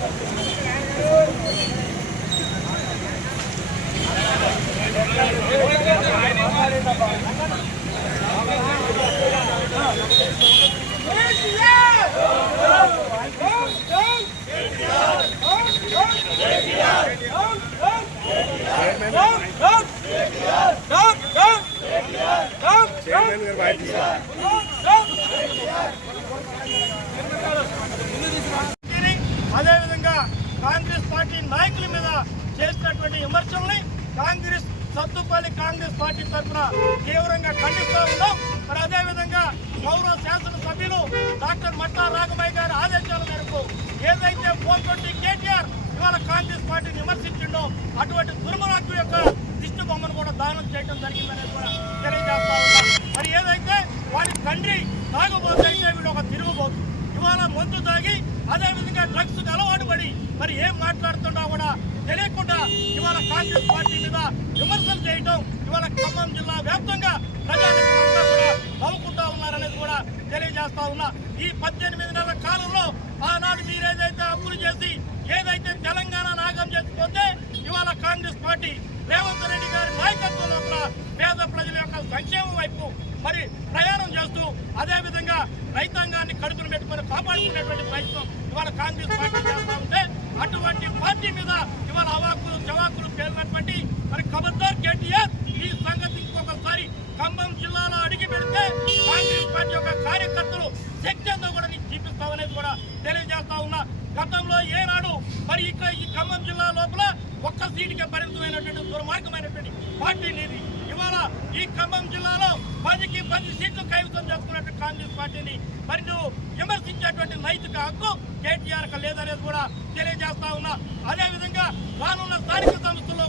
దీని నాయకుల మీద చేసినటువంటి విమర్శల్ని కాంగ్రెస్ సత్తుపల్లి కాంగ్రెస్ పార్టీ తరఫున తీవ్రంగా ఖండిస్తూ ఉన్నాం. మరి అదేవిధంగా గౌరవ శాసనసభ్యులు డాక్టర్ మట్టా రాఘమయ్య గారి ఆదేశాల మేరకు ఏదైతే ఫోర్ ట్వంటీ కేటీఆర్ ఇవాళ కాంగ్రెస్ పార్టీని విమర్శించిండో అటువంటి దుర్మరాజు యొక్క దిష్టి బొమ్మను కూడా దానం చేయడం జరిగిందని కూడా తెలియజేస్తా ఉన్నాం. మరి ఏదైతే వాడి తండ్రి తాగుబోతే వీడు ఒక తిరుగుబోతు. ఇవాళ మందు తాగి అదేవిధంగా డ్రగ్స్కి అలవాటు పడి మరి ఏం మాట్లాడుతుండో కూడా తెలియకుండా ఇవాళ కాంగ్రెస్ పార్టీ మీద విమర్శలు చేయటం ఇవాళ ఖమ్మం జిల్లా వ్యాప్తంగా ప్రజానికంతా కూడా నవ్వుకుంటా ఉన్నారనేది కూడా తెలియజేస్తా ఉన్నా. ఈ పద్దెనిమిది నెలల కాలంలో ఆనాడు మీరేదైతే అప్పులు చేసి ఏదైతే తెలంగాణ నాగం చేసుకుంటే ఇవాళ కాంగ్రెస్ పార్టీ రేవంత్ రెడ్డి గారి నాయకత్వంలో కూడా పేద ప్రజల యొక్క సంక్షేమం వైపు మరి ప్రయాణం చేస్తూ అదేవిధంగా రైతాంగాన్ని కడుపును పెట్టుకొని కాపాడుకునేటువంటి ప్రయత్నం ఇవాళ కాంగ్రెస్ పార్టీ అటువంటి పార్టీ మీద ఇవాళ అవాకులు జవాకులు పేరినటువంటి మరి ఖబర్దార్ కేటీఆర్ ఈ సంగతి ఇంకొకసారి ఖమ్మం జిల్లాలో అడిగి పెడితే కాంగ్రెస్ పార్టీ యొక్క కార్యకర్తలు శక్తి కూడా నీకు చూపిస్తామనేది కూడా తెలియజేస్తా ఉన్నా. గతంలో ఏనాడు మరి ఇక్కడ ఈ ఖమ్మం జిల్లా లోపల ఒక్క సీటుకే పరిమితమైనటువంటి దుర్మార్గమైనటువంటి పార్టీ నీది. ఇవాళ ఈ ఖమ్మం జిల్లాలో పదికి పది సీట్లు కైవసం చేసుకున్నట్టు కాంగ్రెస్ పార్టీని మరి నువ్వు విమర్శించేటువంటి కేటీఆర్ లేదనేది కూడా తెలియజేస్తా ఉన్నా. అదే విధంగా రానున్న స్థానిక సంస్థలు